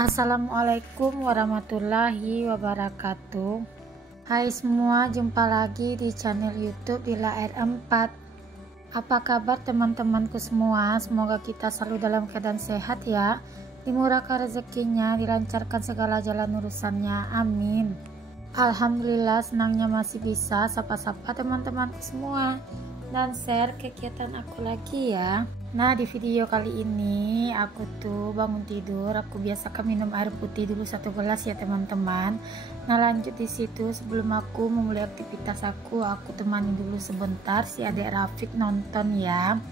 Assalamualaikum warahmatullahi wabarakatuh. Hai semua, jumpa lagi di channel YouTube Lila R4. Apa kabar teman-temanku semua? Semoga kita selalu dalam keadaan sehat ya, dimurahkan rezekinya, dilancarkan segala jalan urusannya, amin. Alhamdulillah, senangnya masih bisa sapa-sapa teman-temanku semua dan share kegiatan aku lagi ya. Nah, di video kali ini aku tuh bangun tidur, aku biasakan minum air putih dulu 1 gelas ya teman-teman. Nah, lanjut di situ sebelum aku memulai aktivitas aku temani dulu sebentar si adik Rafiq nonton ya.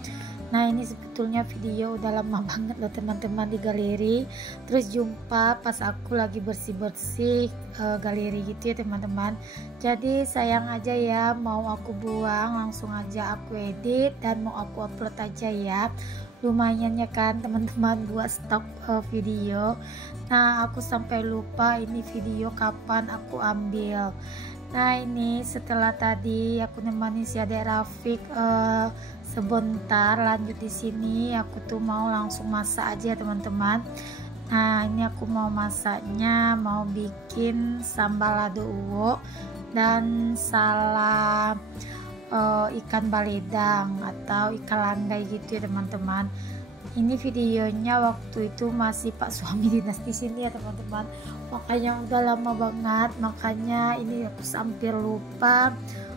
Nah, ini sebetulnya video udah lama banget loh teman-teman di galeri. Terus jumpa pas aku lagi bersih-bersih galeri gitu ya teman-teman. Jadi sayang aja ya, mau aku buang langsung aja aku edit dan mau aku upload aja ya. Lumayan ya kan teman-teman buat stok video. Nah, aku sampai lupa ini video kapan aku ambil. Nah, ini setelah tadi aku nemani si adik Rafiq sebentar, lanjut di sini aku tuh mau langsung masak aja teman-teman. Nah, ini aku mau masaknya, mau bikin sambal lado uwo dan salad ikan baledang atau ikan langgai gitu ya teman-teman. Ini videonya waktu itu masih Pak suami dinas di sini ya teman-teman, makanya udah lama banget, makanya ini aku hampir lupa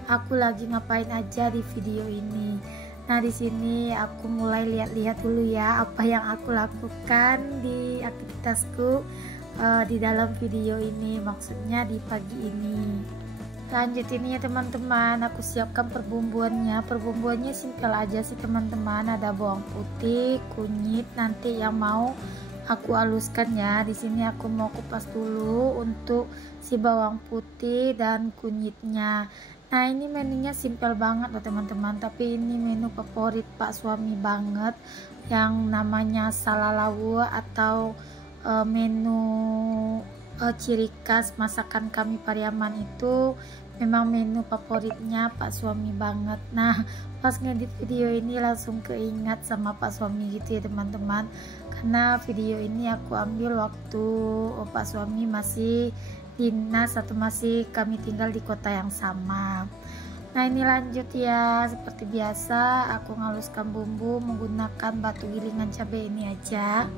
aku lagi ngapain aja di video ini. Nah, di sini aku mulai lihat-lihat dulu ya apa yang aku lakukan di aktivitasku di dalam video ini, maksudnya di pagi ini. Lanjut ini ya teman-teman, aku siapkan perbumbuannya simpel aja sih teman-teman. Ada bawang putih, kunyit, nanti yang mau aku haluskan ya. Di sini aku mau kupas dulu untuk si bawang putih dan kunyitnya. Nah, ini menunya simpel banget loh teman-teman, tapi ini menu favorit Pak suami banget yang namanya salalawu atau menu ciri khas masakan kami Pariaman. Itu memang menu favoritnya Pak suami banget. Nah, pas ngedit video ini langsung keingat sama Pak suami gitu ya teman-teman, karena video ini aku ambil waktu Pak suami masih dinas atau masih kami tinggal di kota yang sama. Nah, ini lanjut ya, seperti biasa aku ngaluskan bumbu menggunakan batu gilingan cabai ini aja.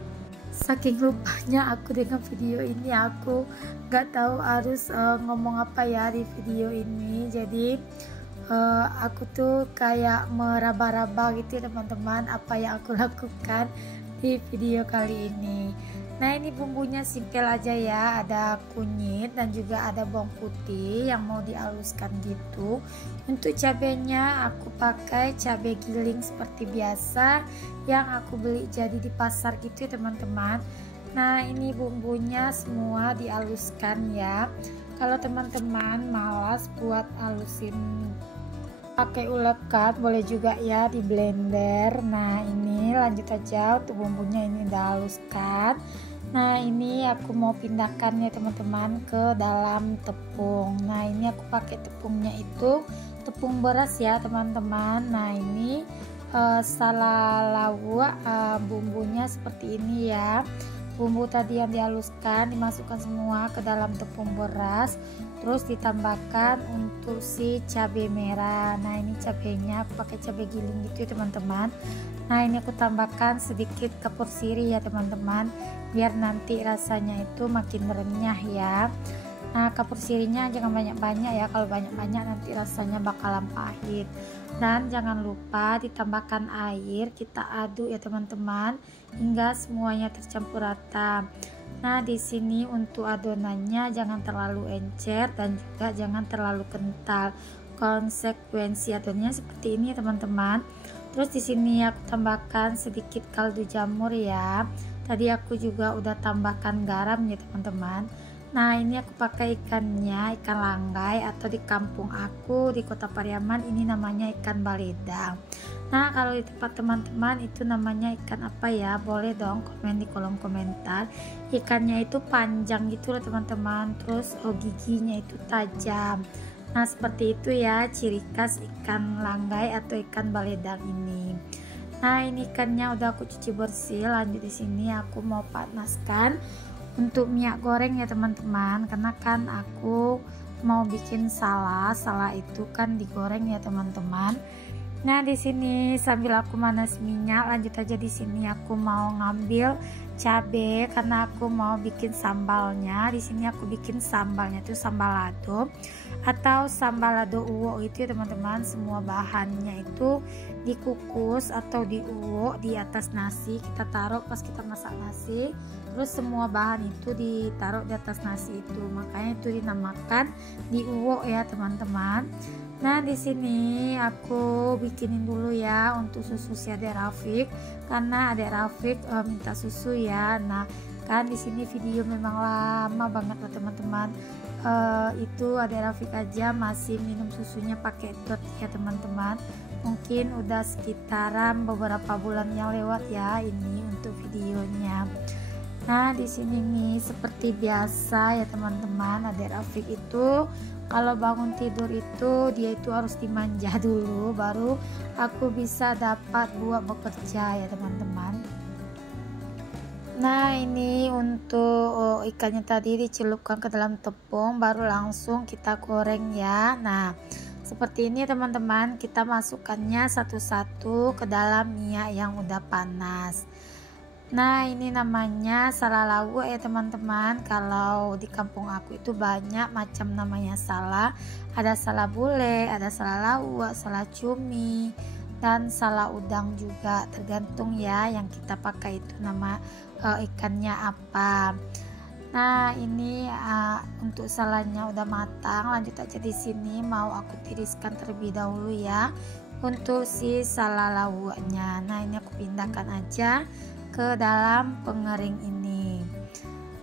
Saking lupanya aku dengan video ini, aku gak tahu harus ngomong apa ya di video ini. Jadi aku tuh kayak meraba-raba gitu ya teman-teman apa yang aku lakukan di video kali ini. Nah, ini bumbunya simpel aja ya, ada kunyit dan juga ada bawang putih yang mau dihaluskan gitu. Untuk cabenya aku pakai cabai giling seperti biasa yang aku beli jadi di pasar gitu ya teman-teman. Nah, ini bumbunya semua dihaluskan ya. Kalau teman-teman malas buat halusin pakai ulekan, boleh juga ya di blender. Nah, ini lanjut aja untuk bumbunya ini udah haluskan. Nah, ini aku mau pindahkan ya teman-teman ke dalam tepung. Nah, ini aku pakai tepungnya itu tepung beras ya teman-teman. Nah, ini salalawu bumbunya seperti ini ya. Bumbu tadi yang dihaluskan dimasukkan semua ke dalam tepung beras, terus ditambahkan untuk si cabai merah. Nah, ini cabainya aku pakai cabai giling gitu ya teman-teman. Nah, ini aku tambahkan sedikit kapur sirih ya teman-teman, biar nanti rasanya itu makin renyah ya. Nah, kapur sirihnya jangan banyak-banyak ya, kalau banyak-banyak nanti rasanya bakalan pahit. Dan jangan lupa ditambahkan air, kita aduk ya teman-teman hingga semuanya tercampur rata. Nah, di sini untuk adonannya jangan terlalu encer dan juga jangan terlalu kental. Konsekuensi adonannya seperti ini ya teman-teman. Terus di sini aku tambahkan sedikit kaldu jamur ya. Tadi aku juga udah tambahkan garam ya teman-teman. Nah, ini aku pakai ikannya, ikan langgai atau di kampung aku di kota Pariaman ini namanya ikan baledang. Nah, kalau di tempat teman-teman itu namanya ikan apa ya? Boleh dong komen di kolom komentar. Ikannya itu panjang gitu loh teman-teman, terus giginya itu tajam. Nah, seperti itu ya ciri khas ikan langgai atau ikan baledang ini. Nah, ini ikannya udah aku cuci bersih. Lanjut di sini aku mau panaskan untuk minyak goreng ya teman-teman, karena kan aku mau bikin salad itu kan digoreng ya teman-teman. Nah di sini sambil aku manas minyak, lanjut aja. Di sini aku mau ngambil cabe karena aku mau bikin sambalnya. Di sini aku bikin sambalnya itu sambal lado atau sambal lado uwo itu ya teman-teman. Semua bahannya itu dikukus atau diuwo di atas nasi, kita taruh pas kita masak nasi, terus semua bahan itu ditaruh di atas nasi itu, makanya itu dinamakan diuwo ya teman-teman. Nah di sini aku bikinin dulu ya untuk susu si Adek Rafiq, karena Adek Rafiq minta susu ya. Nah kan di sini video memang lama banget loh teman-teman. Itu Adek Rafiq aja masih minum susunya pakai dot ya teman-teman. Mungkin udah sekitaran beberapa bulan yang lewat ya ini untuk videonya. Nah di sini nih seperti biasa ya teman-teman, Adek Rafiq itu kalau bangun tidur itu dia itu harus dimanja dulu baru aku bisa dapat buat bekerja ya teman-teman. Nah ini untuk ikannya tadi dicelupkan ke dalam tepung baru langsung kita goreng ya. Nah seperti ini teman-teman, kita masukkannya satu-satu ke dalam minyak yang udah panas. Nah ini namanya sala lawak ya teman-teman. Kalau di kampung aku itu banyak macam namanya sala. Ada sala bule, ada sala lawak, sala cumi, dan sala udang juga. Tergantung ya yang kita pakai itu nama ikannya apa. Nah ini untuk salanya udah matang. Lanjut aja. Di sini mau aku tiriskan terlebih dahulu ya untuk si sala lawaknya. Nah ini aku pindahkan aja ke dalam pengering ini.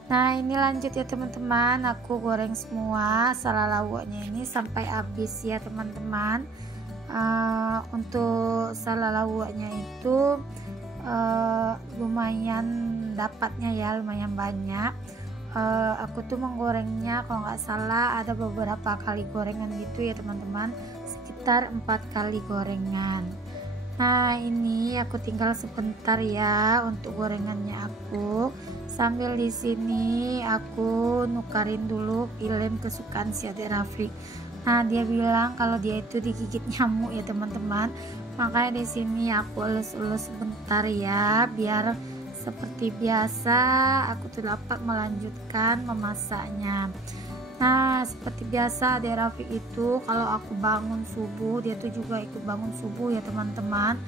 Nah ini lanjut ya teman-teman, aku goreng semua sala lawaknya ini sampai habis ya teman-teman. Untuk sala lawaknya itu lumayan dapatnya ya, lumayan banyak. Aku tuh menggorengnya kalau nggak salah ada beberapa kali gorengan gitu ya teman-teman, sekitar 4 kali gorengan. Nah ini aku tinggal sebentar ya untuk gorengannya aku, sambil di sini aku nukarin dulu film kesukaan si Adek Rafiq. Nah dia bilang kalau dia itu digigit nyamuk ya teman-teman, makanya di sini aku elus-elus sebentar ya biar seperti biasa aku tuh dapat melanjutkan memasaknya. Nah seperti biasa Adek Rafiq itu kalau aku bangun subuh dia tuh juga ikut bangun subuh ya teman-teman.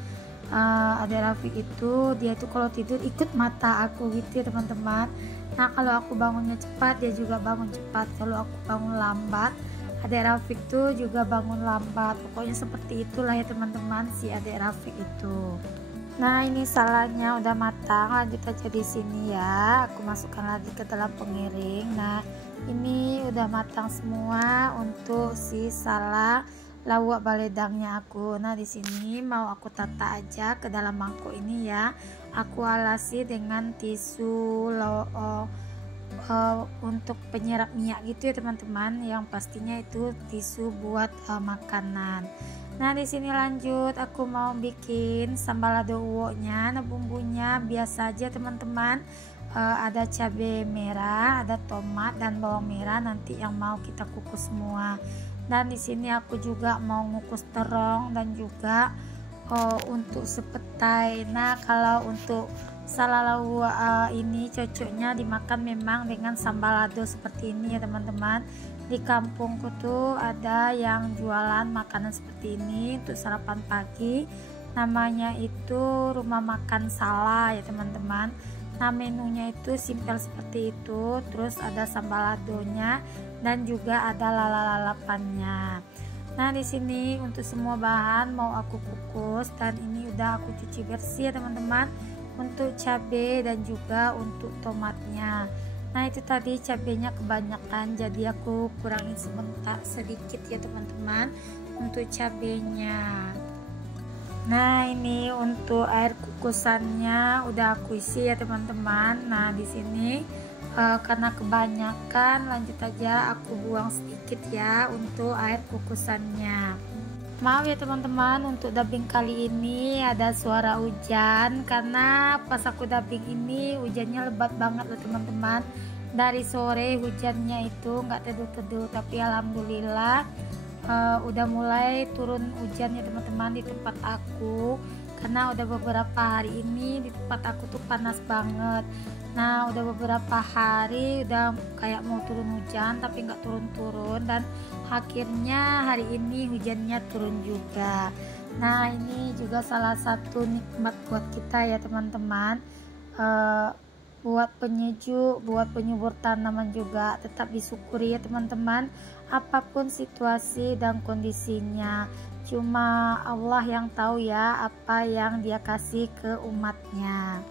Adek Rafiq itu dia tuh kalau tidur ikut mata aku gitu ya teman-teman. Nah kalau aku bangunnya cepat dia juga bangun cepat, kalau aku bangun lambat Adek Rafiq tuh juga bangun lambat. Pokoknya seperti itulah ya teman-teman si Adek Rafiq itu. Nah ini salanya udah matang, lanjut aja di sini ya. Aku masukkan lagi ke dalam pengiring. Nah ini udah matang semua untuk si sala lawak baledangnya aku. Nah di sini mau aku tata aja ke dalam mangkok ini ya. Aku alasi dengan tisu untuk penyerap minyak gitu ya teman-teman. Yang pastinya itu tisu buat makanan. Nah di sini lanjut aku mau bikin sambal lado uwoknya. Nah bumbunya biasa aja teman-teman. Ada cabai merah, ada tomat dan bawang merah nanti yang mau kita kukus semua. Dan di sini aku juga mau ngukus terong dan juga untuk sepetai. Nah kalau untuk sala lawak ini cocoknya dimakan memang dengan sambal lado seperti ini ya teman-teman. Di kampungku tuh ada yang jualan makanan seperti ini untuk sarapan pagi, namanya itu rumah makan sala ya teman-teman. Nah menunya itu simpel seperti itu, terus ada sambal ladonya dan juga ada lalapannya. Nah di sini untuk semua bahan mau aku kukus dan ini udah aku cuci bersih ya teman-teman, untuk cabai dan juga untuk tomatnya. Nah itu tadi cabenya kebanyakan jadi aku kurangin sebentar sedikit ya teman-teman untuk cabenya. Nah ini untuk air kukusannya udah aku isi ya teman-teman. Nah di sini karena kebanyakan lanjut aja aku buang sedikit ya untuk air kukusannya. Maaf ya teman-teman, untuk dubbing kali ini ada suara hujan karena pas aku dubbing ini hujannya lebat banget loh teman-teman. Dari sore hujannya itu nggak teduh-teduh, tapi alhamdulillah udah mulai turun hujan ya teman-teman di tempat aku, karena udah beberapa hari ini di tempat aku tuh panas banget. Nah udah beberapa hari udah kayak mau turun hujan tapi nggak turun-turun, dan akhirnya hari ini hujannya turun juga. Nah ini juga salah satu nikmat buat kita ya teman-teman, buat penyejuk, buat penyubur tanaman juga. Tetap disyukuri ya teman-teman, apapun situasi dan kondisinya. Cuma Allah yang tahu ya apa yang dia kasih ke umatnya.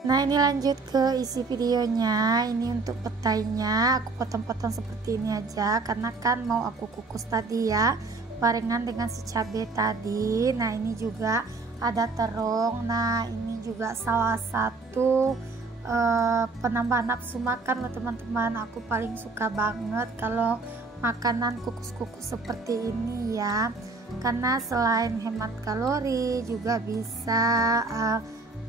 Nah ini lanjut ke isi videonya. Ini untuk petainya aku potong-potong seperti ini aja, karena kan mau aku kukus tadi ya, barengan dengan si cabai tadi. Nah ini juga ada terong. Nah ini juga salah satu penambah nafsu makan loh teman-teman. Aku paling suka banget kalau makanan kukus-kukus seperti ini ya, karena selain hemat kalori juga bisa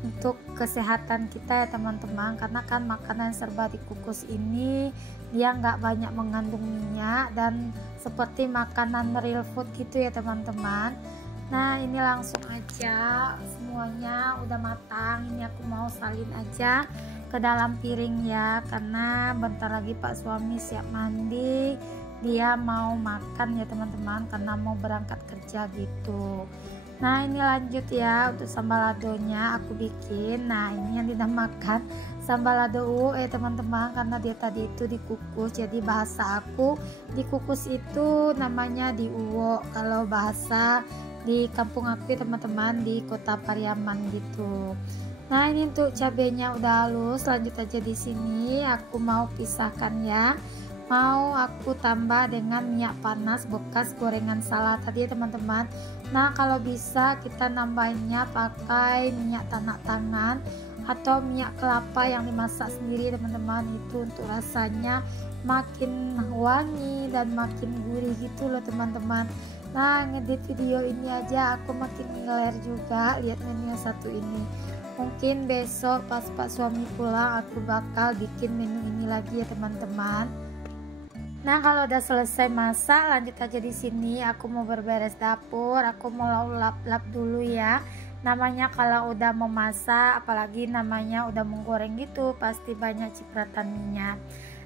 untuk kesehatan kita ya teman-teman, karena kan makanan serba dikukus ini dia nggak banyak mengandung minyak dan seperti makanan real food gitu ya teman-teman. Nah ini langsung aja semuanya udah matang, ini aku mau salin aja ke dalam piring ya, karena bentar lagi Pak suami siap mandi, dia mau makan ya teman-teman, karena mau berangkat kerja gitu. Nah ini lanjut ya untuk sambal ladonya aku bikin. Nah ini yang dinamakan sambal lado teman-teman, karena dia tadi itu dikukus, jadi bahasa aku dikukus itu namanya diuwo kalau bahasa di kampung aku ya teman-teman, di kota Pariaman gitu. Nah ini untuk cabenya udah halus, lanjut aja di sini aku mau pisahkan ya. Mau aku tambah dengan minyak panas bekas gorengan salad tadi ya teman-teman. Nah kalau bisa kita nambahinnya pakai minyak tangan atau minyak kelapa yang dimasak sendiri teman-teman, itu untuk rasanya makin wangi dan makin gurih gitu loh teman-teman. Nah ngedit video ini aja aku makin ngiler juga lihat menu satu ini. Mungkin besok pas Pak suami pulang aku bakal bikin menu ini lagi ya teman-teman. Nah kalau udah selesai masak, lanjut aja di sini aku mau berberes dapur, aku mau lap-lap dulu ya. Namanya kalau udah memasak, apalagi namanya udah menggoreng gitu, pasti banyak cipratan minyak.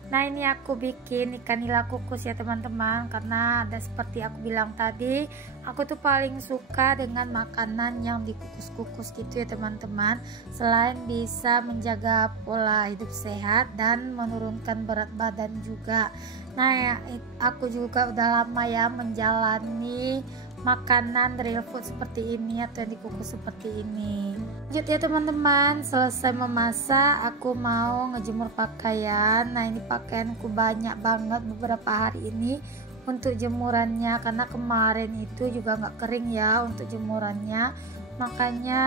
Nah ini aku bikin ikan nila kukus ya teman-teman, karena ada seperti aku bilang tadi, aku tuh paling suka dengan makanan yang dikukus-kukus gitu ya teman-teman. Selain bisa menjaga pola hidup sehat dan menurunkan berat badan juga. Nah ya, aku juga udah lama ya menjalani makanan real food seperti ini atau yang dikukus seperti ini. Lanjut ya teman-teman, selesai memasak aku mau ngejemur pakaian. Nah ini pakaianku banyak banget beberapa hari ini untuk jemurannya, karena kemarin itu juga nggak kering ya untuk jemurannya, makanya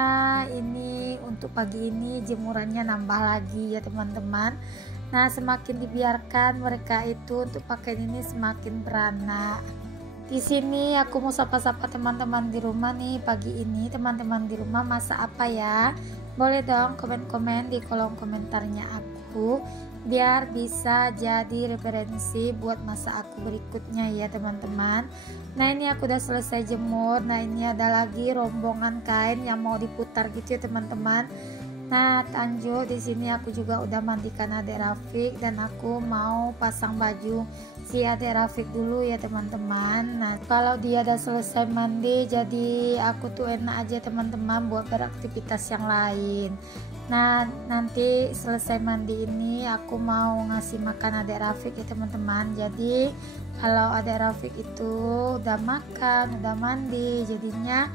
ini untuk pagi ini jemurannya nambah lagi ya teman-teman. Nah semakin dibiarkan mereka itu untuk pakaian ini semakin beranak. Di sini aku mau sapa-sapa teman-teman di rumah nih pagi ini. Teman-teman di rumah masak apa ya? Boleh dong komen-komen di kolom komentarnya aku, biar bisa jadi referensi buat masak aku berikutnya ya teman-teman. Nah ini aku udah selesai jemur. Nah ini ada lagi rombongan kain yang mau diputar gitu ya teman-teman. Nah lanjut di sini aku juga udah mandikan adik Rafiq, dan aku mau pasang baju si adik Rafiq dulu ya teman-teman. Nah kalau dia udah selesai mandi, jadi aku tuh enak aja teman-teman buat beraktivitas yang lain. Nah nanti selesai mandi ini aku mau ngasih makan adik Rafiq ya teman-teman. Jadi kalau adik Rafiq itu udah makan, udah mandi, jadinya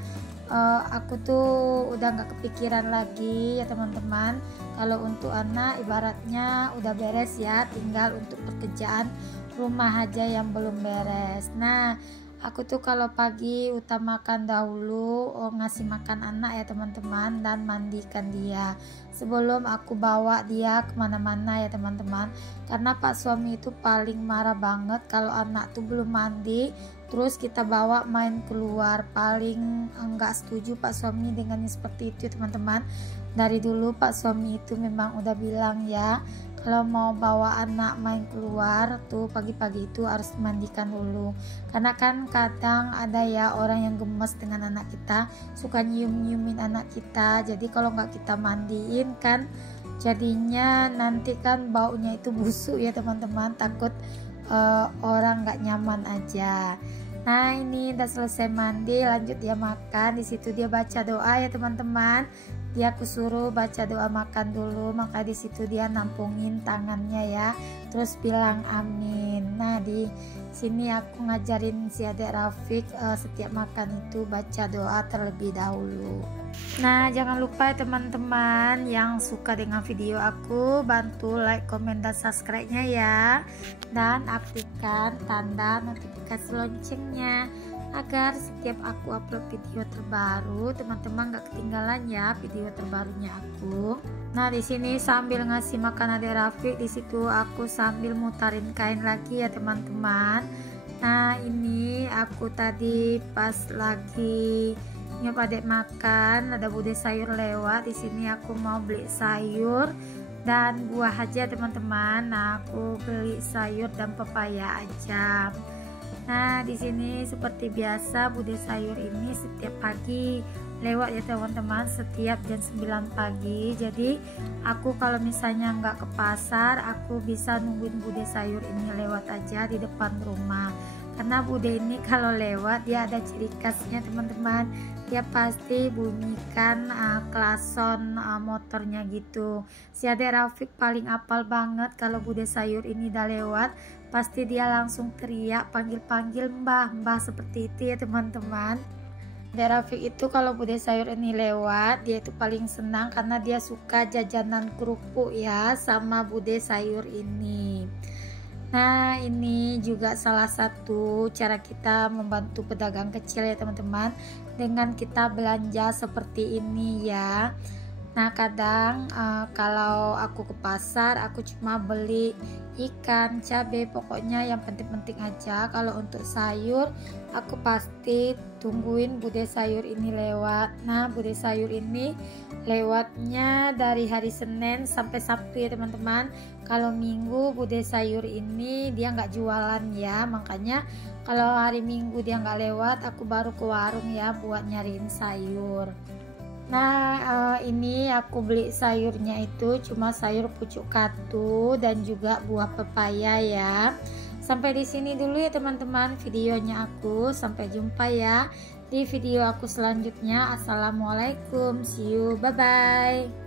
aku tuh udah nggak kepikiran lagi ya teman-teman. Kalau untuk anak ibaratnya udah beres ya, tinggal untuk pekerjaan rumah aja yang belum beres. Nah Aku tuh kalau pagi utamakan dahulu ngasih makan anak ya teman-teman, dan mandikan dia sebelum aku bawa dia kemana-mana ya teman-teman. Karena pak suami itu paling marah banget kalau anak tuh belum mandi terus kita bawa main keluar. Paling enggak setuju pak suami dengan seperti itu ya teman-teman. Dari dulu pak suami itu memang udah bilang ya, kalau mau bawa anak main keluar tuh pagi-pagi itu harus dimandikan dulu. Karena kan kadang ada ya orang yang gemes dengan anak kita, suka nyium-nyiumin anak kita. Jadi kalau nggak kita mandiin kan jadinya nanti kan baunya itu busuk ya teman-teman, takut orang nggak nyaman aja. Nah ini udah selesai mandi, lanjut dia makan. Di situ dia baca doa ya teman-teman. Dia aku suruh baca doa makan dulu, maka di situ dia nampungin tangannya ya, terus bilang amin. Nah di sini aku ngajarin si adik Rafiq setiap makan itu baca doa terlebih dahulu. Nah jangan lupa ya teman-teman yang suka dengan video aku, bantu like, komen, dan subscribe-nya ya, dan aktifkan tanda notifikasi loncengnya agar setiap aku upload video terbaru teman-teman gak ketinggalan ya video terbarunya aku. Nah di sini sambil ngasih makan adik Rafiq, di situ aku sambil mutarin kain lagi ya teman-teman. Nah ini aku tadi pas lagi nyuap adik makan, ada bude sayur lewat. Di sini aku mau beli sayur dan buah aja teman-teman. Nah aku beli sayur dan pepaya aja. Nah di sini seperti biasa bude sayur ini setiap pagi lewat ya teman-teman, setiap jam 9 pagi. Jadi aku kalau misalnya nggak ke pasar, aku bisa nungguin bude sayur ini lewat aja di depan rumah. Karena bude ini kalau lewat dia ada ciri khasnya teman-teman, dia pasti bunyikan klason motornya gitu. Si adik Rafiq paling apal banget kalau bude sayur ini udah lewat, pasti dia langsung teriak, panggil-panggil mbah, mbah, seperti itu ya teman-teman. Adik Rafiq itu kalau bude sayur ini lewat, dia itu paling senang karena dia suka jajanan kerupuk ya sama bude sayur ini. Nah ini juga salah satu cara kita membantu pedagang kecil ya teman-teman, dengan kita belanja seperti ini ya. Nah kadang kalau aku ke pasar aku cuma beli ikan, cabai, pokoknya yang penting-penting aja. Kalau untuk sayur aku pasti tungguin bude sayur ini lewat. Nah bude sayur ini lewatnya dari hari Senin sampai Sabtu ya teman-teman. Kalau Minggu bude sayur ini dia nggak jualan ya, makanya kalau hari Minggu dia nggak lewat aku baru ke warung ya buat nyariin sayur. Nah ini aku beli sayurnya itu cuma sayur pucuk katu dan juga buah pepaya ya. Sampai di sini dulu ya teman-teman videonya aku. Sampai jumpa ya di video aku selanjutnya. Assalamualaikum, see you, bye bye.